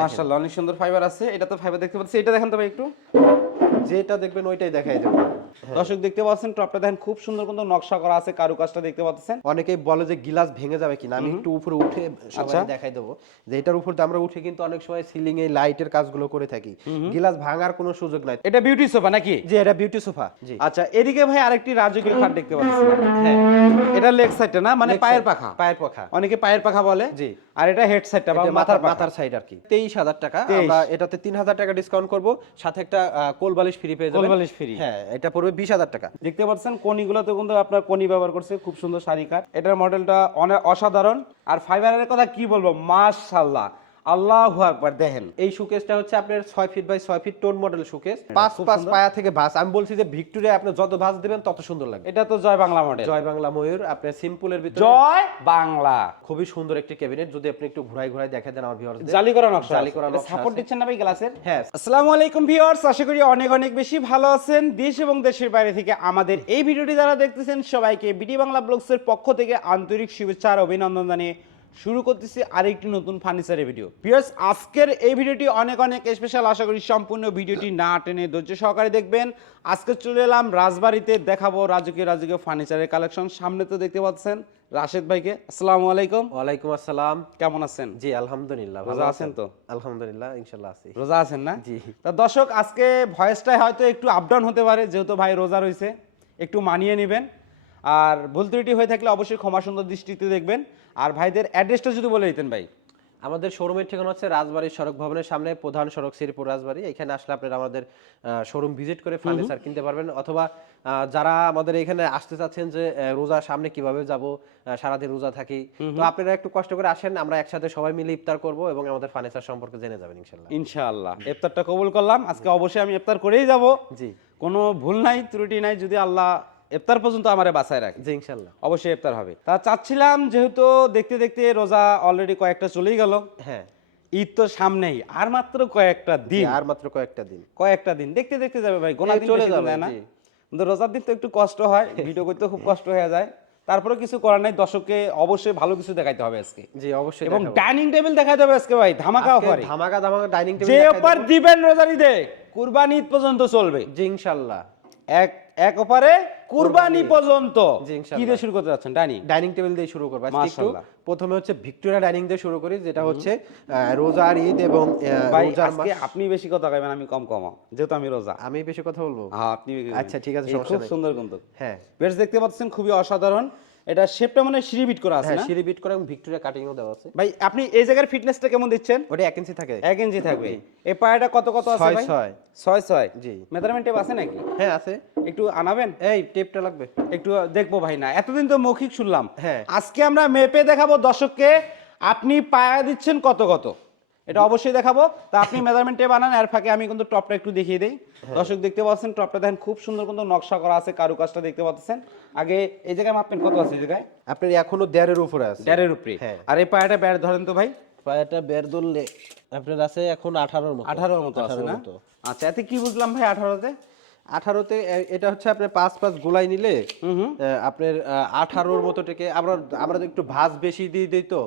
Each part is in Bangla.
মাশাআল্লাহ, অনেক সুন্দর ফাইবার আছে। এটা তো ফাইবার দেখতে পাচ্ছি। এটা দেখেন তো ভাই একটু। যেটা দেখবেন ওইটাই দেখাই দেবো। দর্শক দেখতে পাচ্ছেন টপটা দেখেন খুব সুন্দর কিন্তু নকশা করা আছে কারুকাজটা দেখতে পাচ্ছেন। অনেকেই বলে যে গিলাস ভেঙে যাবে কিনা আমি একটু উপরে উঠে আচ্ছা। সবাই দেখাই দেবো। যে এটার উপর আমরা উঠে কিন্তু অনেক সময় সিলিং এ লাইটের কাজগুলো করে থাকি। গিলাস ভাঙার কোনো সুযোগ নাই। এটা বিউটি সোফা নাকি? যে এটা বিউটি সোফা জি। আচ্ছা এদিকে ভাই আরেকটি রাজকীয় খাট দেখতে পাচ্ছি। হ্যাঁ। এটা লেগ সাইডটা না? মানে পায়ের পাখা? পায়ের পাখা। অনেকে পায়ের পাখা বলে। জি। আর এটা হেড সাইডটা বা মাথার মাথার সাইড আর কি। তেইশ হাজার টাকা। 23 আমরা এটাতে তিন হাজার টাকা ডিসকাউন্ট করব। সাথে একটা আহ, কোল বালিশ ফ্রি পেয়ে যাবেন। বালিশ free। হ্যাঁ এটা পড়বে বিশ হাজার টাকা। দেখতে পাচ্ছেন কোনিগুলোতে কিন্তু আপনার কোনি ব্যবহার করছে খুব সুন্দর শাড়ি কাট এটার মডেলটা অনেক অসাধারণ। আর ফাইবারের কথা কি বলব? মাশাআল্লাহ। আল্লাহু আকবার দেখেন। এই সুকেসটা হচ্ছে আপনার ছয় ফিট বাই ছয় ফিট টোন মডেল সুকেস পাঁচ পাঁচ পায়া থেকে ভাস আমি বলছি যে ভিক্টোরিয়া আপনি যত ভাস দিবেন তত সুন্দর লাগবে। এটা তো জয় বাংলা মডেল জয় বাংলা ময়ূর আপনার সিম্পলের ভিতরে জয় বাংলা। খুবই সুন্দর একটি ক্যাবিনেট যদি আপনি একটু ঘুরাই ঘুরাই দেখা দেন আমার ভিউয়ারদের জালি করা নকশা জালি করা নকশা সাপোর্ট দিচ্ছেন না ভাই গ্লাসের হ্যাঁ। আসসালামু আলাইকুম ভিউয়ার্স আশা করি অনেক অনেক বেশি ভালো আছেন। দেশ এবং দেশের বাইরে থেকে আমাদের এই ভিডিওটি যারা দেখতেছেন সবাইকে বিডি বাংলা ব্লগসের পক্ষ থেকে আন্তরিক শুভেচ্ছা আর অভিনন্দন জানিয়ে শুরু করতেছি আরেকটি নতুন ফার্নিচারের ভিডিও ভিউয়ার্স আজকের এই ভিডিওটি অনেক অনেক স্পেশাল আশা করি সম্পূর্ণ ভিডিওটি না টেনে ধৈর্য সহকারে দেখবেন। আজকে চলে এলাম রাজবাড়িতে। দেখাবো রাজকীয় রাজকীয় ফার্নিচারের কালেকশন সামনে তো দেখতে পাচ্ছেন রাশেদ ভাইকে। আসসালামু আলাইকুম। ওয়ালাইকুম আসসালাম। কেমন আছেন? জি আলহামদুলিল্লাহ রোজা আছেন? তো? আলহামদুলিল্লাহ ইনশাল্লাহ আছি। রোজা আছেন না? জি। তা দর্শক আজকে ভয়েসটাই হয়তো একটু আপ ডাউন হতে পারে যেহেতু ভাই রোজা রয়েছে একটু মানিয়ে নেবেন। আর ভুল ত্রুটি হয়ে থাকলে অবশ্যই ক্ষমা সুন্দর দৃষ্টিতে দেখবেন। আর ভাইদের অ্যাড্রেসটা যদি বলে দিতেন ভাই। আমাদের শোরুমের ঠিকানা হচ্ছে রাজবাড়ী সড়ক ভবনের সামনে প্রধান সড়ক শ্রীপুর রাজবাড়ী। এখানে আসলে আপনারা আমাদের শোরুম ভিজিট করে ফার্নিচার কিনতে পারবেন অথবা যারা আমাদের এখানে আসতে চাচ্ছেন যে রোজা সামনে কীভাবে যাব সারাদিন রোজা থাকি তো আপনারা একটু কষ্ট করে আসেন আমরা একসাথে সবাই মিলে ইফতার করব এবং আমাদের ফার্নিচার সম্পর্কে জেনে যাবেন ইনশাল্লাহ ইনশাআল্লাহ। ইফতারটা কবুল করলাম। আজকে অবশ্যই আমি ইফতার করেই যাব। জি। কোনো ভুল নাই ত্রুটি নাই। যদি আল্লাহ ইফতার পর্যন্ত আমারে বাঁচায় রাখে। জি ইনশাল্লাহ অবশ্যই ইফতার হবে। তা চাচ্ছিলাম যেহেতু দেখতে দেখতে রোজা অলরেডি কয়েকটা চলেই গেল। হ্যাঁ। ঈদ তো সামনেই আর মাত্র কয়েকটা দিন। আর মাত্র কয়েকটা দিন। কয়েকটা দিন। দেখতে দেখতে যাবে ভাই গোনা দিন চলে যাবে, না। কিন্তু রোজার দিন তো একটু কষ্ট হয় ভিডিও করতে খুব কষ্ট হয়ে যায়। তারপরে কিছু করার নাই দর্শককে অবশ্যই ভালো কিছু দেখাইতে হবে আজকে। জি অবশ্যই এবং ডাইনিং টেবিল দেখাইতে হবে আজকে ভাই ধামাকা আজকে ধামাকা ধামাকা ডাইনিং টেবিল যে অফার দিবেন রোজার ঈদে কুরবানি ঈদ পর্যন্ত চলবে। জি ইনশাল্লাহ এক এক ওপারে কুরবানি পর্যন্ত। কি দিয়ে শুরু করতে যাচ্ছেন ডাইনিং? ডাইনিং টেবিল দিয়ে শুরু করব। আজকে একটু প্রথমে হচ্ছে ভিক্টোরিয়া ডাইনিং দিয়ে শুরু করি যেটা হচ্ছে রোজা আর ঈদ এবং আজকে আপনি বেশি কথা কইবেন আমি কম কম যেহেতু আমি রোজা। আমি বেশি কথা বলব? হ্যাঁ আপনি আচ্ছা, ঠিক আছে, খুব সুন্দর কিন্তু। হ্যাঁ। বেশ দেখতে পাচ্ছেন খুবই অসাধারণ। এটা শেপটা মানে সিঁড়ি বিট করা আছে হ্যাঁ না? সিঁড়ি বিট করে এবং ভিক্টোরিয়া কাটিংও দেওয়া আছে। ভাই আপনি এই জায়গার ফিটনেসটা কেমন দিচ্ছেন? ওটা এক ইঞ্চি থাকে। এক ইঞ্চি থাকবে। এই পায়াটা কত কত আছে ভাই? ছয়। ছয় ছয়? জি। মেজারমেন্ট টেপ আছে নাকি? হ্যাঁ আছে। একটু আনাবেন? এই টেপটা লাগবে। একটু দেখব ভাই না। এতদিন তো মৌখিক শুনলাম। হ্যাঁ। আজকে আমরা মেপে দেখাবো দর্শককে। আপনি পায়া দিচ্ছেন কত কত? এটা অবশ্যই দেখাবো। তা আপনি মেজারমেন্ট টেপ আনান এর ফাঁকে আমি কিন্তু টপটা একটু দেখিয়ে দিই। দর্শক দেখতে পাচ্ছেন টপটা দেখেন খুব সুন্দর কিন্তু নকশা করা আছে কারুকাজটা দেখতে পাচ্ছেন। আগে এই জায়গায় মাপেন কত আছে এই জায়গায়? আপনার এখনও দেড়ের উপরে আছে। দেড়ের উপরে। হ্যাঁ। আর এই পায়াটা ব্যাট ধরেন তো ভাই। পায়াটা বের ধরলে আপনার আছে এখন আঠারোর মতো। আঠারোর মতো আছে না? আচ্ছা এতে কি বুঝলাম ভাই আঠারোতে? আঠারোতে এটা হচ্ছে আপনার পাঁচ পাঁচ গোলাই নিলে আপনার আঠারোর মতো থেকে আমরা আমরা একটু ভাজ বেশি দিয়ে দিই তো।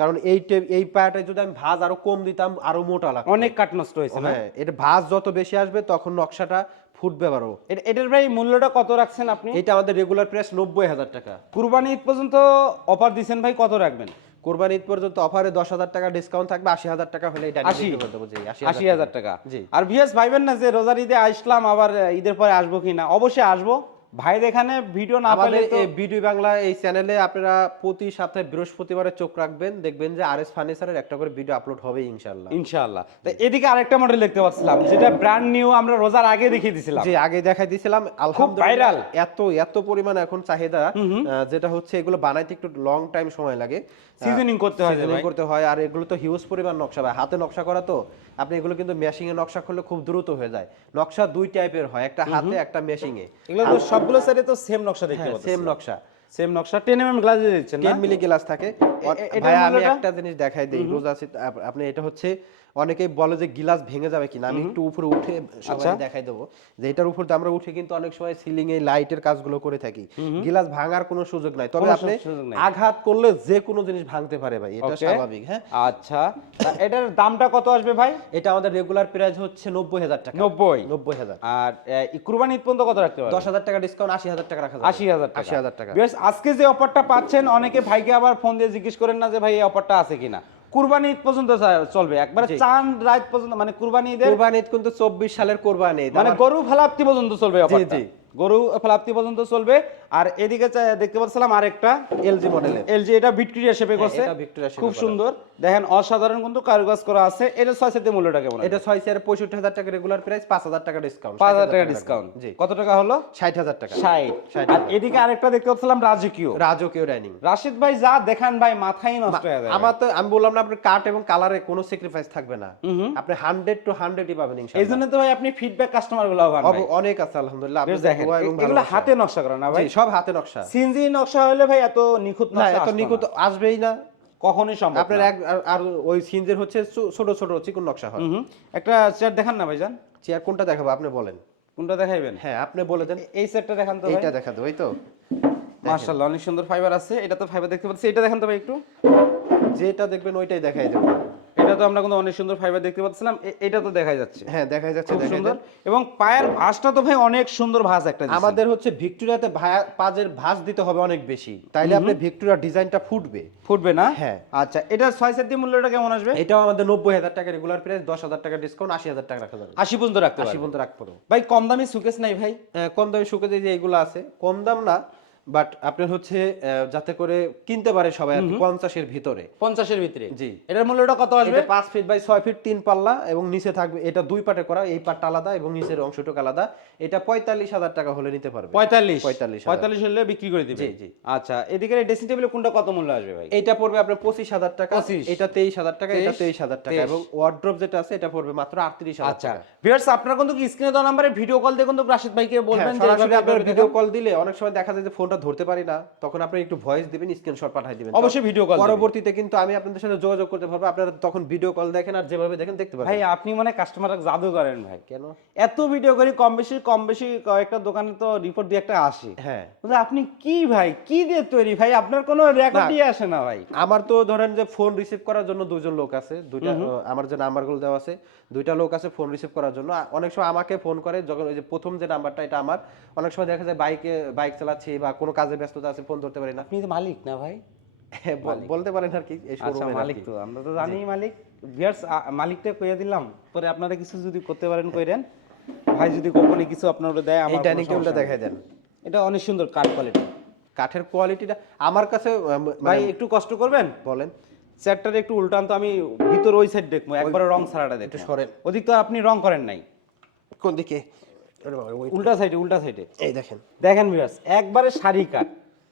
কারণ এই এই পায়াটায় যদি আমি ভাজ আরও কম দিতাম আরও মোটা লাগতো। অনেক কাট নষ্ট হয়েছে হ্যাঁ এটা ভাজ যত বেশি আসবে তখন নকশাটা ফুটবে আরও এটার ভাই মূল্যটা কত রাখছেন আপনি? এটা আমাদের রেগুলার প্রাইস নব্বই হাজার টাকা। কুরবানি ঈদ পর্যন্ত অফার দিছেন ভাই কত রাখবেন? কোরবানি ঈদ পর্যন্ত অফারে দশ হাজার টাকা ডিসকাউন্ট থাকবে আশি হাজার টাকা হলে এটা আশি? হাজার টাকা জি। আর ভিএস ভাইবেন না যে রোজার ঈদে আসলাম আবার ঈদের পরে আসব কি না অবশ্যই আসব ভাইয়ের এখানে ভিডিও না পেলে তো বিডি বাংলা এই চ্যানেলে আপনারা প্রতি সপ্তাহে বৃহস্পতিবারে চোখ রাখবেন দেখবেন যে আর এস ফার্নিচারের একটা করে ভিডিও আপলোড হবে ইনশাল্লাহ ইনশাআল্লাহ। তো এদিকে আরেকটা মডেল দেখতে পাচ্ছিলাম যেটা ব্র্যান্ড নিউ আমরা রোজার আগে দেখিয়ে দিছিলাম। যে আগে দেখাই দিয়েছিলাম আলহামদুলিল্লাহ এত এত পরিমাণ এখন চাহিদা যেটা হচ্ছে এগুলো বানাইতে একটু লং টাইম সময় লাগে। সিজনিং করতে হয় ভাই। করতে হয় আর এগুলো তো হিউজ পরিমাণ নকশা ভাই। হাতে নকশা করা তো আপনি এগুলো কিন্তু মেশিং এ নকশা করলে খুব দ্রুত হয়ে যায়। নকশা দুই টাইপের হয় একটা হাতে একটা মেশিং এ। এগুলো তো সবগুলো সাইডে তো সেম নকশা দেখতে সেম পাচ্ছি। নকশা। সেম নকশা। 10 এমএম গ্লাস দিচ্ছেন না? 10 মিলি গ্লাস থাকে। ভাই আমি একটা জিনিস দেখাই দেই। রোজ আছে আপনি এটা হচ্ছে অনেকেই বলে যে গিলাস ভেঙে যাবে কিনা। আমি একটু উপরে উঠে আচ্ছা। সবাই দেখাই দেবো। যে এটার উপর দিয়ে আমরা উঠে কিন্তু অনেক সময় সিলিং এ লাইটের কাজগুলো করে থাকি। গিলাস ভাঙার কোনো সুযোগ নাই। তবে আপনি আঘাত করলে যে কোনো জিনিস ভাঙতে পারে ভাই। এটা স্বাভাবিক হ্যাঁ? আচ্ছা। এটার দামটা কত আসবে ভাই? এটা আমাদের রেগুলার প্রাইস হচ্ছে নব্বই হাজার টাকা। নব্বই? নব্বই হাজার। আর কুরবানি ঈদ পর্যন্ত কত রাখতে পারবেন? দশ হাজার টাকা ডিসকাউন্ট আশি হাজার টাকা রাখা যাবে। আশি হাজার টাকা। আশি হাজার টাকা। আজকে যে অফারটা পাচ্ছেন অনেকে ভাইকে আবার ফোন দিয়ে জিজ্ঞেস করেন না যে ভাই এই অফারটা আছে কিনা। কুরবানি ঈদ পর্যন্ত চলবে একবারে চান চাঁদ রাত পর্যন্ত মানে কুরবানি ঈদের কোরবানি ঈদ কিন্তু চব্বিশ সালের কোরবানি ঈদ। মানে গরু ফালাপ্তি পর্যন্ত চলবে জি জি। গরু ফলাপ্তি পর্যন্ত চলবে। আর এদিকে দেখতে পাচ্ছিলাম আরেকটা এলজি মডেলের এলজি এটা ভিক্টোরিয়া শেপে করছে। এটা Victoria shape এ খুব সুন্দর। দেখেন অসাধারণ কিন্তু কারুকাজ করা আছে। এটা ছয় সাথে মূল্যটা কেমন? এটা ছয় চেয়ার পঁয়ষট্টি হাজার টাকা রেগুলার প্রাইস পাঁচ হাজার টাকা ডিসকাউন্ট পাঁচ হাজার টাকা ডিসকাউন্ট জি। কত টাকা হলো? ষাট হাজার টাকা। ষাট। আর এদিকে আরেকটা দেখতে পাচ্ছিলাম রাজকীয়। রাজকীয় ডাইনিং রাশিদ ভাই যা দেখান ভাই মাথাই নষ্ট হয়ে যায়। আমার তো আমি বললাম না আপনার কাট এবং কালারে কোনো স্যাক্রিফাইস থাকবে না। আপনি হান্ড্রেড টু হান্ড্রেডই পাবেন এই জন্য তো ভাই আপনি ফিডব্যাক কাস্টমারগুলো অনেক আছে আলহামদুলিল্লাহ। আপনাদের দেখেন দোয়া এবং এ- এগুলো হাতে নকশা করা না ভাই? সব হাতে নকশা। সিনজি নকশা হলে ভাই এত নিখুঁত না এত নিখুঁত আসবেই না। কখনোই সম্ভব আপনার এক আর- আর ওই সিনজের হচ্ছে ছোট ছোট চিকন নকশা হয়। হুম হুম। একটা চেয়ার দেখান না ভাইজান? চেয়ার কোনটা দেখাবো? আপনি বলেন। কোনটা দেখাইবেন? হ্যাঁ আপনি বলে দেন। এই সেটটা দেখান তো এইটা দেখা দেবো এই তো। মাশাআল্লাহ অনেক সুন্দর ফাইবার আছে। এটা তো ফাইবার দেখতে পাচ্ছি। এটা দেখান তো ভাই একটু। যেটা দেখবেন ওইটাই দেখাই দেবো। এটা তো আমরা কিন্তু অনেক সুন্দর ফাইবার দেখতে পাচ্ছিলাম। এটা তো দেখা যাচ্ছে। হ্যাঁ দেখাই যাচ্ছে খুব সুন্দর। এবং পায়ের ভাঁজটা তো ভাই অনেক সুন্দর ভাঁজ একটা। আমাদের হচ্ছে ভিক্টোরিয়াতে পাজের ভাঁজ দিতে হবে অনেক বেশি। তাইলে আপনি ভিক্টোরিয়ার ডিজাইনটা ফুটবে। ফুটবে না? হ্যাঁ। আচ্ছা এটা ছয় সেট মূল্যটা কেমন আসবে? এটাও আমাদের নব্বই হাজার টাকা রেগুলার প্রাইস দশ হাজার টাকা ডিসকাউন্ট আশি হাজার টাকা রাখা যাবে। আশি পর্যন্ত রাখতে আশি পারবে। পর্যন্ত রাখব ভাই কম দামি সুকেস নাই ভাই? কম দামে শুকে যে এইগুলো আছে। কম দাম না বাট আপনার হচ্ছে যাতে করে কিনতে পারে সবাই আর পঞ্চাশের ভিতরে। পঞ্চাশের ভিতরে। জি। এটার মূল্যটা কত আসবে? পাঁচ ফিট বাই ছয় ফিট তিন পাল্লা এবং নিচে থাকবে এটা দুই পাটে করা এই পাটটা আলাদা এবং নিচের অংশটুকু আলাদা। এটা পঁয়তাল্লিশ হাজার টাকা হলে নিতে পারবে। পঁয়তাল্লিশ? পঁয়তাল্লিশ। পঁয়তাল্লিশ হলে বিক্রি করে দিবে জি, জি। আচ্ছা এদিকে ড্রেসিং টেবিলে কোনটা কত মূল্য আসবে ভাই? এটা পড়বে আপনার পঁচিশ হাজার টাকা 25 এটা তেইশ হাজার টাকা এটা তেইশ, হাজার টাকা এবং ওয়ার্ড্রপ যেটা আছে এটা পড়বে মাত্র আটত্রিশ হাজার আচ্ছা। ভিউয়ার্স আপনারা কিন্তু স্ক্রিনে দেওয়া নাম্বারে ভিডিও কল দিয়ে কিন্তু রাশিদ ভাইকে বলবেন হ্যাঁ, যে আপনার ভিডিও কল দিলে অনেক সময় দেখা যায় যে ফোনটা ধরতে পারি না তখন আপনি একটু ভয়েস দিবেন স্ক্রিনশট পাঠিয়ে দিবেন। অবশ্যই ভিডিও কল পরবর্তীতে কিন্তু আমি আপনাদের সাথে যোগাযোগ করতে পারব। আপনারা তখন ভিডিও কল দেখেন আর যেভাবে দেখেন দেখতে ভাই আপনি মানে কাস্টমার জাদু করেন ভাই। কেন? এত ভিডিও করি কম বেশি কম বেশি কয়েকটা দোকানে তো রিপোর্ট দিয়ে একটা আসে। হ্যাঁ। আপনি কি ভাই? কি দিয়ে তৈরি ভাই? আপনার কোনো রেকর্ডই আসে না ভাই। আমার তো ধরেন যে ফোন রিসিভ করার জন্য দুজন লোক আছে দুইটা আমার যে নাম্বারগুলো দেওয়া আছে দুইটা লোক আছে ফোন রিসিভ করার জন্য। অনেক সময় আমাকে ফোন করে যখন ওই যে প্রথম যে নাম্বারটা এটা আমার অনেক সময় দেখা যায় বাইকে বাইক চালাচ্ছি বা কোনো কাজে ব্যস্ততা আছে ফোন ধরতে পারি না। আপনি তো মালিক না ভাই? হ্যাঁ, বলতে পারেন আর কি এই আচ্ছা মালিক তো আমরা তো জানি মালিক। ভিউয়ার্স মালিকটা কইয়া দিলাম পরে আপনারা কিছু যদি করতে পারেন কইরেন। ভাই যদি কখনো কিছু আপনারা দেয় আমার ডাইনিং টেবিলটা দেখাই দেন। এটা অনেক সুন্দর কাঠ কোয়ালিটি কাঠের কোয়ালিটিটা আমার কাছে ভাই মানে- একটু কষ্ট করবেন? বলেন। চেয়ারটার একটু উল্টান তো আমি ভিতর ওই সাইড দেখব একবার রং ছাড়াটা দেখব সরেন। ওদিক তো আপনি রং করেন নাই। কোন দিকে? উল্টা সাইডে উল্টা সাইডে এই দেখেন। দেখেন ভিউয়ার্স একবারে শাড়ি কাঠ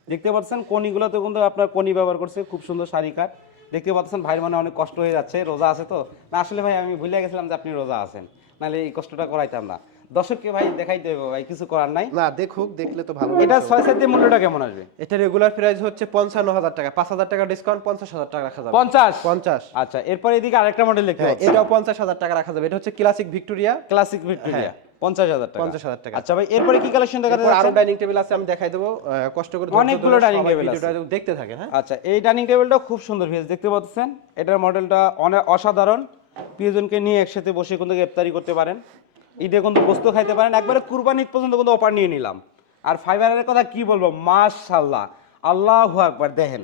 দেখতে পাচ্ছেন কনিগুলোতে কিন্তু আপনার কনি ব্যবহার করছে খুব সুন্দর শাড়ি কাঠ দেখতে পাচ্ছেন ভাইয়ের মানে অনেক কষ্ট হয়ে যাচ্ছে রোজা আছে তো? না আসলে ভাই আমি ভুলে গেছিলাম যে আপনি রোজা আছেন। নাহলে এই কষ্টটা করাইতাম না। দর্শককে ভাই দেখাইতে হবে ভাই কিছু করার নাই। না দেখুক দেখলে তো ভালো এটা ছয় সাত দিয়ে মূল্যটা কেমন আসবে? এটা রেগুলার প্রাইস হচ্ছে পঞ্চান্ন হাজার টাকা। পাঁচ হাজার টাকা ডিসকাউন্ট পঞ্চাশ হাজার টাকা রাখা যাবে। পঞ্চাশ? পঞ্চাশ। আচ্ছা এরপর এদিকে আরেকটা মডেল দেখতে হ্যাঁ এটাও পঞ্চাশ হাজার টাকা রাখা যাবে। এটা হচ্ছে ক্লাসিক ভিক্টোরিয়া ক্লাসিক ভিক্টোরিয়া পঞ্চাশ হাজার টাকা। 50,000 টাকা। আচ্ছা ভাই এরপরে কি কালেকশন দেখা এরপর আরও ডাইনিং টেবিল আছে আমি দেখাই দেবো। কষ্ট করে অনেকগুলো ধরে dining সবাই table ভিডিওটা আছে। দেখতে থাকেন হ্যাঁ? আচ্ছা এই ডাইনিং টেবিলটা খুব সুন্দর দেখতে পাচ্ছেন? এটার মডেলটা অনেক অসাধারণ। প্রিয়জনকে নিয়ে একসাথে বসে কিন্তু গ্রেপ্তারি করতে পারেন। ঈদে কিন্তু গোস্ত খাইতে পারেন। একবারে কুরবানি পর্যন্ত কিন্তু অফার নিয়ে নিলাম। আর ফাইবারের কথা কি বলব? মাশাল্লাহ আল্লাহু আকবার দেখেন।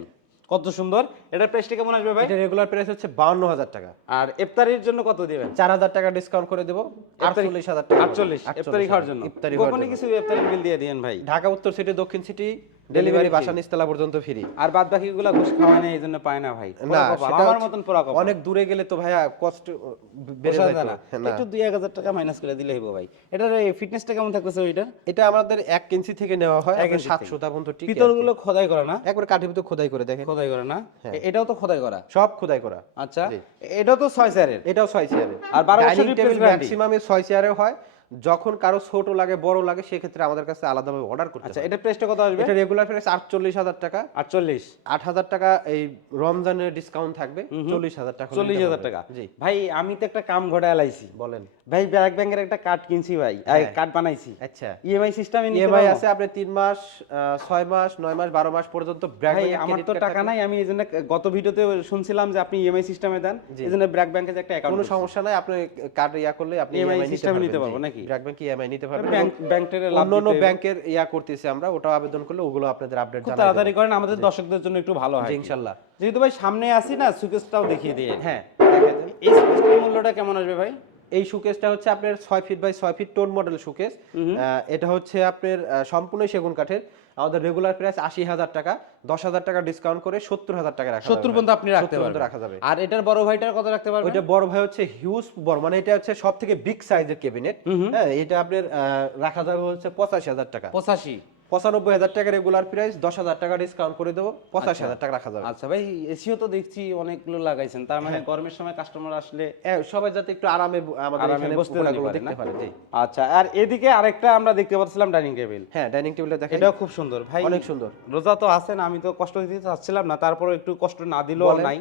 কত সুন্দর? এটার প্রাইসটা কেমন আসবে ভাই? এটা রেগুলার প্রাইস হচ্ছে বাউন্ন হাজার টাকা। আর ইফতারির জন্য কত দিবেন? চার হাজার টাকা ডিসকাউন্ট করে দেবো। আটচল্লিশ হাজার টাকা আটচল্লিশ। ইফতারি খাওয়ার জন্য। ইফতারি কিছু ইফতারি বিল দিয়ে দেন ভাই। ঢাকা উত্তর সিটি দক্ষিণ সিটি ডেলিভারি বাসা নিস্তলা পর্যন্ত ফ্রি আর বাদ বাকি গুলা ঘুষ খাওয়ায় না এই জন্য পায় না ভাই। না আমার মতন পোড়া কপাল। অনেক দূরে গেলে তো ভাইয়া কষ্ট বেড়ে যায় যায় না। একটু দুই এক হাজার টাকা মাইনাস করে দিলে হইব ভাই। এটার ফিটনেসটা কেমন থাকতেছে ওইটা? এটা আমাদের এক ইঞ্চি থেকে নেওয়া হয় ইঞ্চি সাতশো তা পর্যন্ত টিকে পিতলগুলো খোদাই করা না? একবার কাঠের ভিতর খোদাই করে দেখেন। খোদাই করা না? এটাও তো খোদাই করা? সব খোদাই করা। আচ্ছা। এটাও তো ছয় স্যারের এটাও ছয় চেয়ারে আর বারো বছর ডাইনিং টেবিল? ম্যাক্সিমাম ছয় চেয়ারে হয়। যখন কারও ছোট লাগে বড় লাগে সেক্ষেত্রে আমাদের কাছে আলাদাভাবে অর্ডার করতে আচ্ছা এটা প্রাইসটা কত আসবে? এটা রেগুলার প্রাইস আটচল্লিশ হাজার টাকা। আটচল্লিশ। আট হাজার টাকা এই রমজানের ডিসকাউন্ট থাকবে। চল্লিশ হাজার টাকা চল্লিশ হাজার। টাকা। জি। ভাই আমি তো একটা কাম ঘটা এলাইছি বলেন। ভাই ব্র্যাক ব্যাংকের একটা কার্ড কিনছি ভাই। কার্ড বানাইছি। আচ্ছা। ইএমআই সিস্টেমে নিতে ইএমআই পারব? আছে আপনি তিন মাস আহ, ছয় মাস নয় মাস বারো মাস পর্যন্ত ব্র্যাক ভাই ব্যাংকের আমার তো টাকা নাই আমি এই জন্য গত ভিডিওতে শুনছিলাম যে আপনি ইএমআই সিস্টেমে দেন। এই জন্য ব্র্যাক ব্যাংকে যে একটা অ্যাকাউন্ট কোনো সমস্যা নাই আপনি কার্ড ইয়া করলে আপনি ইএমআই এ নিতে নিতে পারব পারবেন নাকি? ব্র্যাক ব্যাংক ইএমআই নিতে পারবেন। ব্যাংক ব্যাংক টেরে লাভ অন্য ব্যাংকের ইয়া করতেছি আমরা ওটা আবেদন করলে ওগুলো আপনাদের আপডেট জানাই তাড়াতাড়ি করেন আমাদের দর্শকদের জন্য একটু ভালো হয় ইনশাআল্লাহ যেহেতু ভাই সামনে আসি না সুকেসটাও দেখিয়ে দিয়ে হ্যাঁ। এই সুকেসটার মূল্যটা কেমন আসবে ভাই? এই সুকেসটা হচ্ছে আপনার ছয় ফিট বাই ছয় ফিট টোন মডেল সুকেস এটা হচ্ছে আপনার সম্পূর্ণ সেগুন কাঠের। আমাদের রেগুলার প্রাইস আশি হাজার টাকা দশ হাজার টাকা ডিসকাউন্ট করে সত্তর হাজার টাকা রাখা সত্তর। পর্যন্ত আপনি রাখতে 70 পর্যন্ত পারবেন। রাখা যাবে। আর এটার বড় ভাইটার কত রাখতে পারবেন? ওইটা বড় ভাই হচ্ছে হিউজ বড় মানে এটা হচ্ছে সব থেকে বিগ সাইজের ক্যাবিনেট হ্যাঁ এটা আপনার রাখা যাবে হচ্ছে পঁচাশি হাজার টাকা। পঁচাশি। পঁচানব্বই হাজার টাকা রেগুলার প্রাইস দশ হাজার টাকা ডিসকাউন্ট করে দেবো পঁচাশি হাজার টাকা রাখা যাবে। আচ্ছা ভাই এসিও তো দেখছি অনেকগুলো লাগাইছেন তার মানে গরমের সময় কাস্টমার আসলে হ্যাঁ, সবাই যাতে একটু আরামে আমাদের এখানে বসতে দেখতে পারে আচ্ছা আর এদিকে আরেকটা আমরা দেখতে পাচ্ছিলাম ডাইনিং টেবিল হ্যাঁ ডাইনিং টেবিলে দেখেন। এটাও খুব সুন্দর ভাই। অনেক সুন্দর। রোজা তো আছেন আমি তো কষ্ট দিতে চাচ্ছিলাম না তারপর একটু কষ্ট না দিলেও নাই।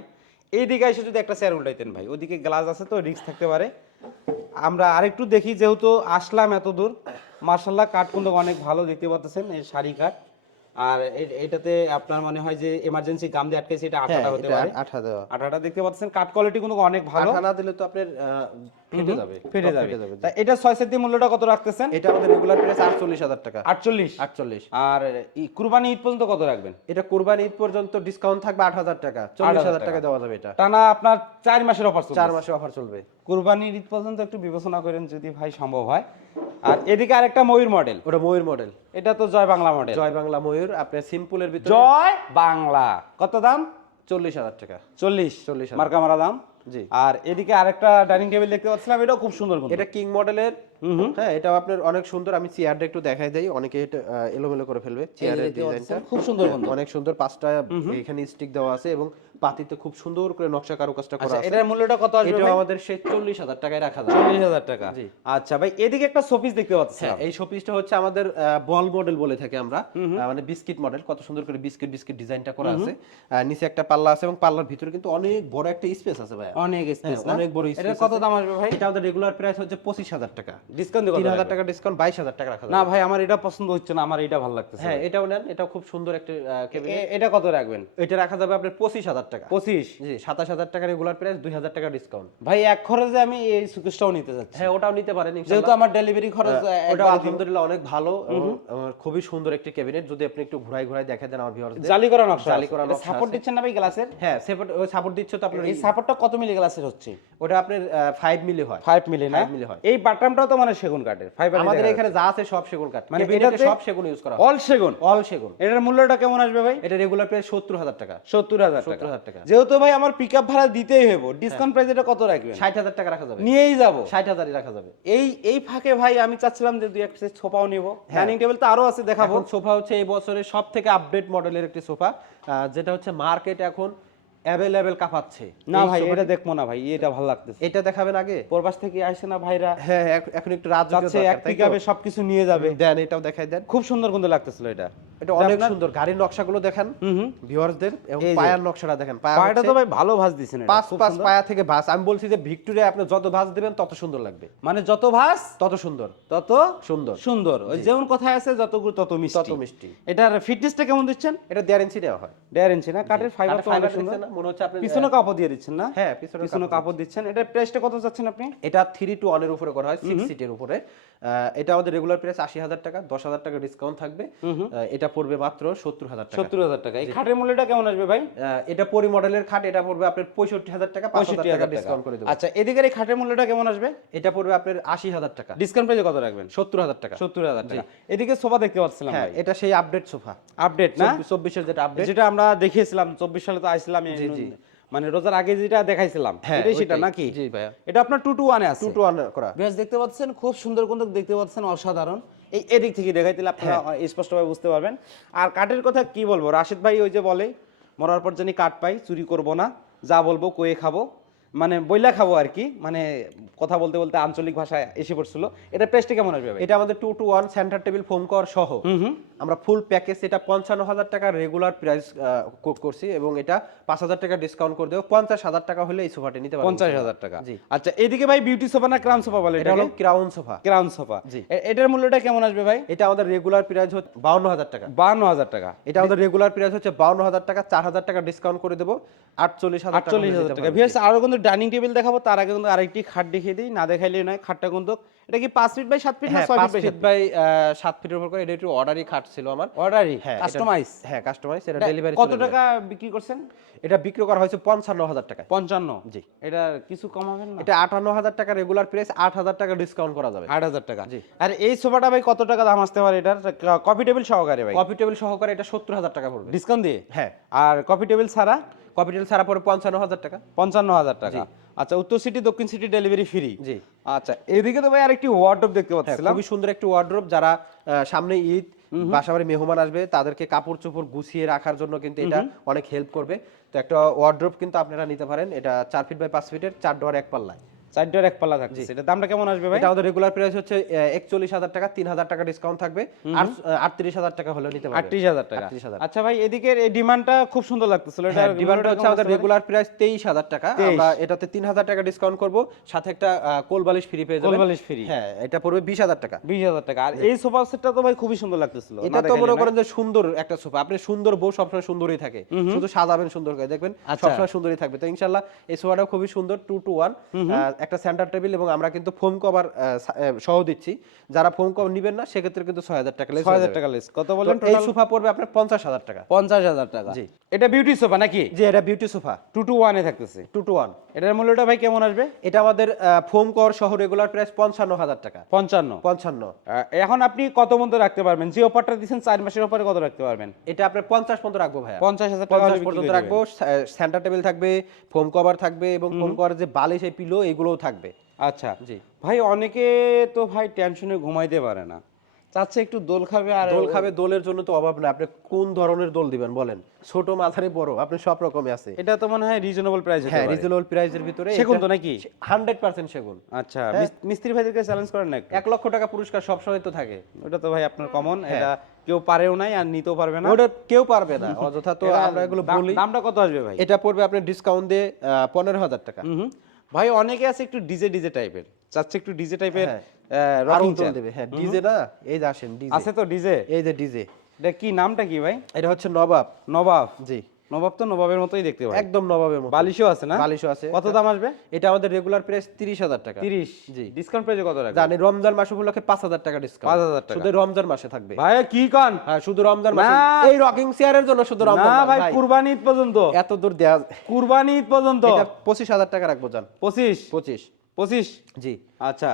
এইদিকে এসে যদি একটা চেয়ার উল্টাইতেন ভাই ওদিকে গ্লাস আছে তো রিস্ক থাকতে পারে। আমরা আরেকটু দেখি, যেহেতু আসলাম এত দূর মার্শাল্লাহ কাঠ কিন্তু অনেক ভালো, দেখতে পাচ্ছেন, এই শাড়ি কাঠ। আর এটাতে আপনার মনে হয় যে এমার্জেন্সি গাম দিয়ে আটকেছে এটা হ্যাঁ আঠাটা হতে পারে? আঠা দেওয়া। আঠাটা দেখতে পাচ্ছেন কাঠ কোয়ালিটি কিন্তু অনেক ভালো। আঠা না দিলে তো আপনার ফেটে যাবে ফেটে যাবে। তা এটা ছয় সেটি মূল্যটা কত রাখতেছেন? এটা আমাদের রেগুলার প্রাইস আটচল্লিশ হাজার টাকা। আটচল্লিশ? আটচল্লিশ। আর ই- কুরবানি ঈদ পর্যন্ত কত রাখবেন? এটা কোরবানি ঈদ পর্যন্ত ডিসকাউন্ট থাকবে আট হাজার টাকা। চল্লিশ হাজার টাকা দেওয়া যাবে এটা। টানা আপনার চার মাসের অফার চার মাসের অফার চলবে। কুরবানির ঈদ পর্যন্ত একটু বিবেচনা করেন যদি ভাই সম্ভব হয়। আর এদিকে আরেকটা ময়ূর মডেল ওটা ময়ূর মডেল এটা তো জয় বাংলা মডেল জয় বাংলা ময়ূর আপনার সিম্পলের ভিতরে জয় বাংলা। কত দাম? চল্লিশ হাজার টাকা। চল্লিশ। চল্লিশ মার্কা মারা দাম? জি। আর এদিকে আরেকটা ডাইনিং টেবিল দেখতে পাচ্ছিলাম এটাও খুব সুন্দর এটা কিং মডেলের হ্যাঁ এটা আপনার অনেক সুন্দর। আমি চেয়ারটা একটু দেখাই দেই। অনেকে এটা এলোমেলো করে ফেলবে চেয়ারের ডিজাইনটা খুব সুন্দর অনেক সুন্দর পাঁচটা এখানে স্টিক দেওয়া আছে এবং পাতিতে খুব সুন্দর করে নকশা কারুকাজটা করা আচ্ছা আছে। এটার মূল্যটা কত আসবে এটা আমাদের সেই চল্লিশ হাজার টাকায় রাখা যায় চল্লিশ হাজার টাকা। জি। আচ্ছা ভাই এদিকে একটা শোপিস দেখতে পাচ্ছি। হ্যাঁ এই শোপিসটা হচ্ছে আমাদের বল মডেল বলে থাকি আমরা। মানে বিস্কিট মডেল কত সুন্দর করে বিস্কিট বিস্কিট ডিজাইনটা করা আছে। নিচে একটা পাল্লা আছে এবং পাল্লার ভিতরে কিন্তু অনেক বড় একটা স্পেস আছে ভাই অনেক স্পেস হ্যাঁ, অনেক বড় স্পেস এটা কত দাম আসবে ভাই? এটা আমাদের রেগুলার প্রাইস হচ্ছে পঁচিশ হাজার টাকা। ডিসকাউন্ট তিন হাজার টাকা ডিসকাউন্ট বাইশ হাজার টাকা রাখা না ভাই আমার এটা পছন্দ হচ্ছে না আমার এটা ভালো লাগতেছে হ্যাঁ এটাও নেন এটাও খুব সুন্দর একটা এটা কত রাখবেন? এটা রাখা যাবে আপনার পঁচিশ হাজার টাকা। পঁচিশ? জি সাতাশ হাজার টাকা রেগুলার প্রাইস দুই হাজার টাকা ডিসকাউন্ট ভাই এক খরচে আমি এই সুকেশটাও নিতে চাচ্ছি হ্যাঁ ওটাও নিতে পারেন যেহেতু আমার ডেলিভারি খরচ ওটা আলহামদুলিল্লাহ অনেক ভালো খুবই সুন্দর একটি ক্যাবিনেট যদি আপনি একটু ঘুরাই ঘুরাই দেখা দেন আমার ভিউয়ারদের জালি করা নকশা জালি করা নকশা সাপোর্ট দিচ্ছেন না ভাই গ্লাসের হ্যাঁ সাপোর্ট ওই সাপোর্ট দিচ্ছে তো আপনার এই সাপোর্টটা কত মিলি গ্লাসের হচ্ছে? ওটা আপনার ফাইভ মিলি হয়। 5 মিলি না? মিলি হয়। এই বাটনটাও তো মানে সেগুন কাঠের ফাইবার আমাদের এখানে যা আছে সব সেগুন কাঠ মানে এটাতে সব সেগুন ইউজ করা অল সেগুন। অল সেগুন। এটার মূল্যটা কেমন আসবে ভাই? এটা রেগুলার প্রাইস সত্তর হাজার টাকা। সত্তর হাজার টাকা। 70,000 টাকা। যেহেতু ভাই আমার পিক আপ ভাড়া দিতেই হইব ডিসকাউন্ট প্রাইস এটা কত রাখবেন? ষাট হাজার টাকা রাখা যাবে। নিয়েই যাব। ষাট হাজারই রাখা যাবে। এই এই ফাঁকে ভাই আমি চাচ্ছিলাম যে দুই এক একটা সোফাও নিব। ডাইনিং টেবিল তো আরও আছে দেখাবো। সোফা হচ্ছে এই বছরের সব থেকে আপডেট মডেলের একটি সোফা যেটা হচ্ছে মার্কেট এখন অ্যাভেলেবেল কাঁপাচ্ছে। না ভাই এটা দেখব না ভাই এটা ভালো লাগতেছে। এটা দেখাবেন আগে? প্রবাস থেকে আসে না ভাইরা? হ্যাঁ হ্যাঁ, এখন- একটু রাত যাচ্ছে এক পিক আপে সবকিছু নিয়ে যাবে। দেন এটাও দেখাই দেন। খুব সুন্দর কিন্তু লাগতেছিল এটা। এটা অনেক সুন্দর গাড়ির নকশাগুলো দেখেন। ভিউয়ার্সদের এবং পায়ার নকশাটা দেখেন পায়া পায়টা তো ভাই ভালো ভাঁজ দিছেন এটা, পাঁচ পাঁচ পায়া থেকে ভাস আমি বলছি যে ভিক্টোরিয়া আপনি যত ভাস দিবেন তত সুন্দর লাগবে। মানে যত ভাঁজ তত সুন্দর। তত সুন্দর। সুন্দর। ওই যেমন কথায় আছে যত গুড় তত মিষ্টি। তত মিষ্টি। এটার ফিটনেসটা কেমন দিচ্ছেন? এটা দেড় ইঞ্চি দেওয়া হয়। দেড় ইঞ্চি না? কাঠের ফাইবার ফাইবার সুন্দর। মনে হচ্ছে আপনি পিছনে কাপড় দিয়ে দিচ্ছেন না? হ্যাঁ পিছনে কাপড় দিচ্ছেন। এটা প্রাইসটা কত চাচ্ছেন আপনি? এটা থ্রি টু এর উপরে করা হয় সিক্স সিটের উপরে। এটা আমাদের রেগুলার প্রাইস আশি হাজার টাকা দশ হাজার টাকা ডিসকাউন্ট থাকবে। এটা পড়বে মাত্র সত্তর হাজার টাকা। সত্তর হাজার টাকা। এই খাটের মূল্যটা কেমন আসবে ভাই? এটা পরি মডেলের খাট এটা পড়বে আপনার পঁয়ষট্টি হাজার টাকা পঁয়ষট্টি টাকা হাজার ডিসকাউন্ট করে দেবো। আচ্ছা এদিকের এই খাটের মূল্যটা কেমন আসবে? এটা পড়বে আপনার আশি হাজার টাকা। ডিসকাউন্ট প্রাইসে কত রাখবেন? সত্তর হাজার টাকা। সত্তর হাজার টাকা। এদিকে সোফা দেখতে পাচ্ছিলাম হ্যাঁ ভাই। এটা সেই আপডেট সোফা। আপডেট না? চব্বিশের যেটা আপডেট যেটা আমরা দেখিয়েছিলাম চব্বিশ সালে তো আইছিলাম এই জি, জি। মানে রোজার আগে যেটা দেখাইছিলাম হ্যাঁ এটাই সেটা নাকি? জি ভাইয়া। এটা আপনার টু টু ওয়ানে আছে। টু টু ওয়ান করা। বেশ দেখতে পাচ্ছেন খুব সুন্দর কিন্তু দেখতে পাচ্ছেন অসাধারণ। এই এদিক থেকে দেখাই দিলে আপনারা স্পষ্টভাবে বুঝতে পারবেন। আর কাঠের কথা কি বলব? রাশিদ ভাই ওই যে বলে মরার পর জানি কাঠ পাই চুরি করব না। যা বলব কয়ে খাব। মানে বইলা খাব আর কি মানে কথা বলতে বলতে আঞ্চলিক ভাষায় এসে পড়ছিল। এটা প্রাইসটা কেমন আসবে এটা আমাদের two two one centre table foam কর সহ। আমরা ফুল প্যাকেজ এটা পঞ্চান্ন হাজার টাকা রেগুলার প্রাইস করছি এবং এটা পাঁচ হাজার টাকা ডিসকাউন্ট করে দেবো। পঞ্চাশ হাজার টাকা হলে এই সোফাটি নিতে পারবেন পঞ্চাশ হাজার টাকা। জি। আচ্ছা এদিকে ভাই বিউটি সোফা না ক্রাউন সোফা বলে? এটা হলো ক্রাউন সোফা ক্রাউন সোফা জি। এটার মূল্যটা কেমন আসবে ভাই? এটা আমাদের রেগুলার প্রাইস হচ্ছে বাউন্ন হাজার টাকা। বান্ন হাজার টাকা। এটা আমাদের রেগুলার প্রাইস হচ্ছে বাউন্ন হাজার টাকা চার হাজার টাকা ডিসকাউন্ট করে দেবো। আটচল্লিশ হাজার আটচল্লিশ হাজার টাকা। পারবেন। ভিউয়ার্স আরও কিন্তু ডাইনিং টেবিল দেখাবো তার আগে কিন্তু আরেকটি খাট দেখিয়ে দিই না দেখাইলে নয় খাটটা কিন্তু এটা কি পাঁচ ফিট বাই সাত ফিট না হ্যাঁ ছয় পাঁচ ফিট ফিট বাই সাত ফিটের উপর করে এটা একটু অর্ডারই খাট ছিল আমার। অর্ডারই হ্যাঁ কাস্টমাইজ হ্যাঁ কাস্টমাইজ এটা ডেলিভারি কত টাকা বিক্রি করছেন? এটা বিক্রি করা হয়েছে পঞ্চান্ন হাজার টাকা পঞ্চান্ন? জি। এটা কিছু কমাবেন না? এটা আটান্ন হাজার টাকা রেগুলার প্রাইস আট হাজার টাকা ডিসকাউন্ট করা যাবে। আট হাজার টাকা। জি। আর এই সোফাটা ভাই কত টাকা দাম আসতে পারে এটার? কফি টেবিল সহকারে ভাই। কফি টেবিল সহকারে এটা সত্তর হাজার টাকা পড়বে। ডিসকাউন্ট দিয়ে? হ্যাঁ। আর কফি টেবিল ছাড়া টেবিল ছাড়া পরে পঞ্চান্ন হাজার টাকা? পঞ্চান্ন হাজার টাকা। আচ্ছা উত্তর সিটি দক্ষিণ সিটি ডেলিভারি ফ্রি জি। আচ্ছা এদিকে তো ভাই আরেকটি ওয়ার্ডরোব দেখতে পাচ্ছি পাচ্ছিলাম। খুবই সুন্দর একটি ওয়ার্ড্রপ যারা সামনে ঈদ বাসাবাড়ি মেহমান আসবে তাদেরকে কাপড় চোপড় গুছিয়ে রাখার জন্য কিন্তু এটা অনেক হেল্প করবে। তো একটা ওয়ার্ড্রপ কিন্তু আপনারা নিতে পারেন এটা চার ফিট বাই পাঁচ ফিটের চার ডোয়ার এক পাল্লায়। চার ডোর এক পাল্লা থাকছে এটা দামটা কেমন আসবে ভাই? এটা আমাদের রেগুলার প্রাইস হচ্ছে একচল্লিশ হাজার টাকা তিন হাজার টাকা ডিসকাউন্ট থাকবে। আর আটত্রিশ হাজার টাকা হলে নিতে পারবে। আটত্রিশ হাজার টাকা। 38,000 আচ্ছা ভাই এদিকের এই ডিমান্ডটা খুব সুন্দর লাগতেছিল। এটা হ্যাঁ, ডিমান্ডটা হচ্ছে আমাদের রেগুলার প্রাইস তেইশ হাজার টাকা। আমরা এটাতে তিন হাজার টাকা ডিসকাউন্ট করব। সাথে একটা কোল বালিশ ফ্রি পেয়ে যাবেন। কোলবালিশ free। হ্যাঁ এটা পড়বে বিশ হাজার টাকা। বিশ হাজার টাকা। আর এই সোফা সেটটা তো ভাই খুবই সুন্দর লাগতেছিল। এটা তো মনে করেন যে সুন্দর একটা সোফা আপনি সুন্দর বউ সবসময় সুন্দরই থাকে। শুধু সাজাবেন সুন্দর করে। দেখবেন আচ্ছা। সবসময় সুন্দরই থাকবে। তো ইনশাল্লাহ এই সোফাটাও খুবই সুন্দর টু টু ওয়ান একটা সেন্টার টেবিল এবং আমরা কিন্তু ফোম কভার সহ দিচ্ছি। যারা ফোম কভার নিবেন না সেক্ষেত্রে কিন্তু ছয় হাজার টাকা ছয় হাজার টাকা লেস কত বলেন এই সোফা পড়বে আপনার পঞ্চাশ হাজার টাকা। পঞ্চাশ হাজার টাকা। জি। এটা বিউটি সোফা নাকি? যে এটা বিউটি সোফা টু টু ওয়ানে থাকতেছে। টু টু ওয়ান এটার মূল্যটা ভাই কেমন আসবে? এটা আমাদের ফোম কভার সহ রেগুলার প্রাইস পঞ্চান্ন হাজার টাকা। পঞ্চান্ন। পঞ্চান্ন। এখন আপনি কত পর্যন্ত রাখতে পারবেন? যে অফারটা দিচ্ছেন চার মাসের অফারে কত রাখতে পারবেন? এটা আপনার পঞ্চাশ পর্যন্ত রাখব ভাই পঞ্চাশ হাজার পঞ্চাশ পর্যন্ত রাখব। সেন্টার টেবিল থাকবে ফোম কভার থাকবে এবং ফোম কভারের যে বালিশ এই পিলো এগুলোও থাকবে। আচ্ছা জি। ভাই অনেকে তো ভাই টেনশনে ঘুমাইতে পারে না। চাচ্ছে একটু দোল খাবে আর দোল খাবে দোলের জন্য তো অভাব না আপনি কোন ধরনের দোল দিবেন বলেন? ছোট মাঝারি বড় আপনি সব রকমই আছে। এটা তো মনে হয় রিজনেবল প্রাইস হ্যাঁ রিজনেবল প্রাইসের ভিতরে সেগুন তো নাকি? হান্ড্রেড পার্সেন্ট সেগুন। আচ্ছা মিস্ত্রি ভাইদেরকে চ্যালেঞ্জ করেন না একটু? এক লক্ষ টাকা পুরস্কার সবসময় তো থাকে। ওটা তো ভাই আপনার কমন হ্যাঁ। এটা কেউ পারেও নাই আর নিতেও পারবে না। ওটা কেউ পারবে না। অযথা তো আমরা এগুলো বলি। দামটা কত আসবে ভাই? এটা পড়বে আপনার ডিসকাউন্ট দিয়ে পনেরো হাজার টাকা। হুম হুম। ভাই অনেকে আছে একটু ডিজে ডিজে টাইপের। চাচ্ছে একটু ডিজে টাইপের হ্যাঁ। রকিং দোল দেবে। হ্যাঁ ডিজে না এই যে আসেন ডিজে। আছে তো ডিজে? এই যে ডিজে। এটা কি নামটা কি ভাই? এটা হচ্ছে নবাব। নবাব। জি। নবাব তো নবাবের মতোই দেখতে একদম নবাবের মতো। বালিশও আছে না? বালিশও আছে। কত দাম আসবে? এটা আমাদের রেগুলার প্রাইস তিরিশ হাজার টাকা। তিরিশ? জি। ডিসকাউন্ট প্রাইসে কত জানি রমজান মাস উপলক্ষে পাঁচ হাজার টাকা ডিসকাউন্ট 5,000 টাকা। শুধু রমজান মাসে থাকবে। ভাই কি কন? হ্যাঁ শুধু রমজান মাসে। এই রকিং চেয়ারের জন্য শুধু রমজান না ভাই। কুরবানি ঈদ পর্যন্ত। এত দূর দেয়া কুরবানি ঈদ পর্যন্ত। এটা পঁচিশ হাজার টাকা রাখব যান পঁচিশ? পঁচিশ। পঁচিশ? জি। আচ্ছা।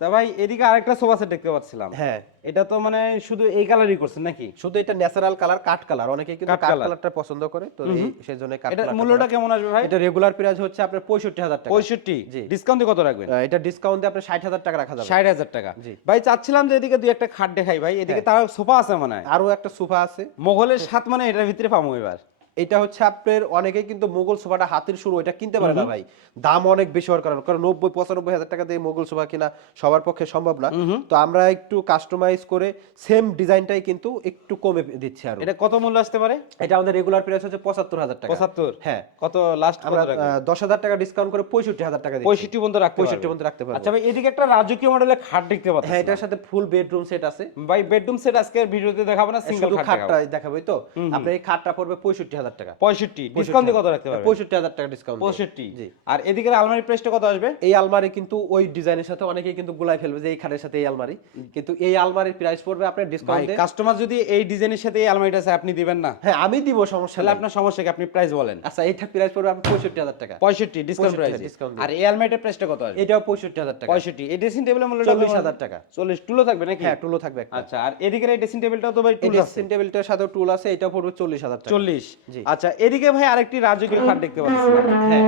তা ভাই এদিকে আরেকটা সোফা সেট দেখতে পাচ্ছিলাম। হ্যাঁ। এটা তো মানে শুধু এই কালারই করছেন নাকি? শুধু এটা ন্যাচারাল কালার কাট কালার অনেকে কিন্তু কাঠ কালারটা পছন্দ করে তো এই সেজন্য কাট এটা মূল্যটা কেমন আসবে ভাই? এটা রেগুলার প্রাইস হচ্ছে আপনার পঁয়ষট্টি হাজার টাকা। পঁয়ষট্টি? জি। ডিসকাউন্টে কত রাখবেন? এটা ডিসকাউন্ট ষাট হাজার টাকা রাখা যাবে। ষাট হাজার টাকা। জি। ভাই চাচ্ছিলাম যে এদিকে দুই একটা খাট দেখাই ভাই। এদিকে তার সোফা আছে মানে হয়। আরও একটা সোফা আছে। মোগলের সাত মানে এটার ভিতরে পাবো এবার। এটা হচ্ছে আপনার অনেকে কিন্তু মোগল সোফাটা হাতের শুরু এটা কিনতে পারে না ভাই। দাম অনেক বেশি হওয়ার কারণে কারণ নব্বই পঁচানব্বই হাজার টাকা দিয়ে মোগল সোফা কিনা সবার পক্ষে সম্ভব না। তো আমরা একটু কাস্টমাইজ করে সেম ডিজাইনটাই কিন্তু একটু কমে দিচ্ছি আর। এটা কত মূল্য আসতে পারে? এটা আমাদের রেগুলার প্রাইস হচ্ছে পঁচাত্তর হাজার টাকা। পঁচাত্তর? হ্যাঁ। কত লাস্ট আমরা দশ হাজার টাকা ডিসকাউন্ট করে পঁয়ষট্টি হাজার টাকা দিচ্ছি। পঁয়ষট্টি পর্যন্ত রাখতে পঁয়ষট্টি পর্যন্ত রাখতে পারব। আচ্ছা ভাই এদিকে একটা রাজকীয় মডেলের খাট দেখতে পাচ্ছি। হ্যাঁ এটার সাথে ফুল বেডরুম সেট আছে। ভাই বেডরুম সেট আজকের ভিডিওতে দেখাবো না সিঙ্গেল খাটটা দেখাবো। তো? আপনার এই খাটটা পড়বে পঁয়ষট্টি হাজার টাকা। পঁয়ষট্টি ডিসকাউন্ট কত রাখতে পারবে পঁয়ষট্টি হাজার টাকা ডিসকাউন্ট পঁয়ষট্টি। জি। আর এদিকের আলমারি প্রাইসটা কত আসবে? এই আলমারি কিন্তু ওই ডিজাইনের সাথে অনেকেই কিন্তু গুলাই ফেলবে যে এই খাটের সাথে এই আলমারি। কিন্তু এই আলমারির প্রাইস পড়বে আপনার ডিসকাউন্ট কাস্টমার যদি এই ডিজাইনের সাথে এই আলমারিটা আপনি দিবেন না। হ্যাঁ আমি দিব সমস্যা নাই। আপনার সমস্যা কি? আপনি প্রাইস বলেন। আচ্ছা এইটা প্রাইস পড়বে আপনার পঁয়ষট্টি হাজার টাকা। পঁয়ষট্টি ডিসকাউন্ট প্রাইস আর এই আলমারিটার প্রাইসটা কত আসবে? এটাও পঁয়ষট্টি হাজার টাকা। পঁয়ষট্টি। এই ড্রেসিং টেবিলের মূল্য চল্লিশ হাজার টাকা। চল্লিশ টুলো থাকবে নাকি? হ্যাঁ টুলো থাকবে আচ্ছা আর এদিকের এই ড্রেসিং টেবিলটাও তো ভাই ড্রেসিং টেবিলটার সাথে টুল আছে এটা পড়বে চল্লিশ হাজার চল্লিশ। জি। আচ্ছা এদিকে ভাই আরেকটি রাজকীয় খাট দেখতে পাচ্ছি। হ্যাঁ।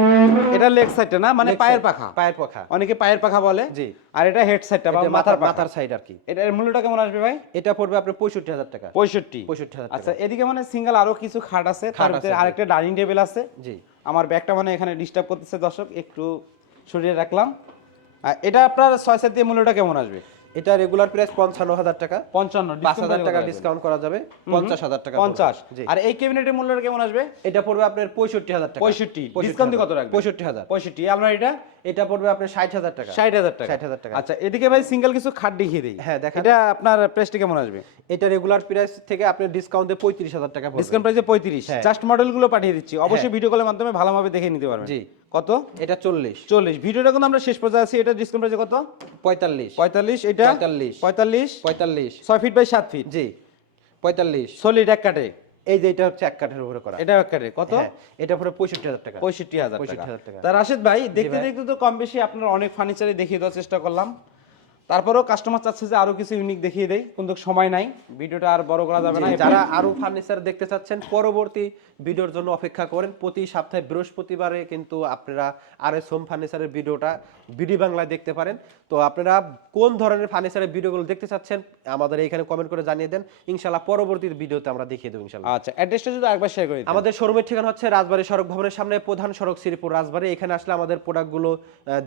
এটা লেগ সাইডটা না? মানে পায়ের পাখা। পায়ের পাখা। অনেকে পায়ের পাখা বলে। জি। আর এটা হেড সাইডটা বা মাথার মাথার সাইড আর কি। এটার মূল্যটা কেমন আসবে ভাই? এটা পড়বে আপনার পঁয়ষট্টি হাজার টাকা। পঁয়ষট্টি। পঁয়ষট্টি হাজার আচ্ছা এদিকে মানে সিঙ্গেল আরও কিছু খাট আছে। তার ভিতরে আরেকটা ডাইনিং টেবিল আছে। জি। আমার ব্যাগটা মানে এখানে ডিস্টার্ব করতেছে দর্শক একটু সরিয়ে রাখলাম। আর এটা আপনার ছয় সাত দিয়ে মূল্যটা কেমন আসবে? এটা রেগুলার প্রাইস পঞ্চান্ন হাজার টাকা। পঞ্চান্ন পাঁচ হাজার টাকা ডিসকাউন্ট করা যাবে। পঞ্চাশ হাজার টাকা। পঞ্চাশ। আর এই ক্যাবিনেটের মূল্যটা কেমন আসবে? এটা পড়বে আপনার পঁয়ষট্টি হাজার টাকা। পঁয়ষট্টি। ডিসকাউন্ট কত রাখবে পঁয়ষট্টি হাজার। পঁয়ষট্টি। আলমারিটা এটা? পড়বে আপনার ষাট হাজার টাকা। ষাট হাজার টাকা। 60,000 টাকা। আচ্ছা এদিকে ভাই সিঙ্গেল কিছু খাট দেখিয়ে দিই। হ্যাঁ, দেখান। এটা আপনার প্রাইসটা কেমন আসবে? এটা রেগুলার প্রাইস থেকে আপনি ডিসকাউন্টে পঁয়ত্রিশ হাজার টাকা ডিসকাউন্ট প্রাইসে পঁয়ত্রিশ। হ্যাঁ। জাস্ট মডেলগুলো পাঠিয়ে দিচ্ছি। অবশ্যই ভিডিও কলের মাধ্যমে ভালোভাবে দেখে নিতে পারবেন। জি। কত? এটা চল্লিশ। চল্লিশ। ভিডিওটা কিন্তু আমরা শেষ পর্যায়ে আছি। এটা ডিসকাউন্ট প্রাইসে কত? পঁয়তাল্লিশ। পঁয়তাল্লিশ। এটা? পঁয়তাল্লিশ। পঁয়তাল্লিশ? পঁয়তাল্লিশ। ছয় ফিট বাই সাত ফিট জি। পঁয়তাল্লিশ। সলিড এক কাটে এই যে এটা হচ্ছে এক কাঠের উপরে করা। এটা এক কাটে কত? হ্যাঁ, এটা পরে পঁয়ষট্টি হাজার টাকা। পঁয়ষট্টি হাজার পঁয়ষট্টি হাজার টাকা। তা রাশেদ ভাই দেখতে দেখতে তো কম বেশি আপনার অনেক ফার্নিচারই দেখিয়ে দেওয়ার চেষ্টা করলাম। তারপরেও কাস্টমার চাচ্ছে যে আরও কিছু ইউনিক দেখিয়ে দেয় কিন্তু সময় নাই ভিডিওটা আর বড় করা যাবে না। যারা আরও ফার্নিচার দেখতে চাচ্ছেন পরবর্তী ভিডিওর জন্য অপেক্ষা করেন। প্রতি সপ্তাহে বৃহস্পতিবারে কিন্তু আপনারা আর এস হোম ফার্নিচারের ভিডিওটা বিডি বাংলায় দেখতে পারেন। তো আপনারা কোন ধরনের ফার্নিচারের ভিডিওগুলো দেখতে চাচ্ছেন আমাদের এখানে কমেন্ট করে জানিয়ে দেন। ইনশাল্লাহ পরবর্তী ভিডিওতে আমরা দেখিয়ে দেবো ইনশাল্লাহ আচ্ছা অ্যাড্রেসটা যদি একবার শেয়ার করে। আমাদের শোরুমের ঠিকানা হচ্ছে রাজবাড়ী সড়ক ভবনের সামনে প্রধান সড়ক শ্রীপুর রাজবাড়ী। এখানে আসলে আমাদের প্রোডাক্টগুলো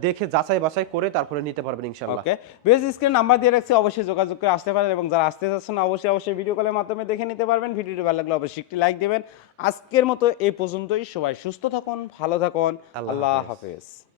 দেখে যাচাই বাছাই করে তারপরে নিতে পারবেন ইনশাল্লাহ ওকে বেশ স্ক্রিন নাম্বার দিয়ে রাখছি অবশ্যই যোগাযোগ করে আসতে পারেন এবং যারা আসতে চাচ্ছেন অবশ্যই অবশ্যই ভিডিও কলের মাধ্যমে দেখে নিতে পারবেন। ভিডিওটি ভালো লাগলে অবশ্যই একটি লাইক দেবেন। আজকের মতো এই পর্যন্তই। সবাই সুস্থ থাকুন ভালো থাকুন। আল্লাহ। হাফেজ।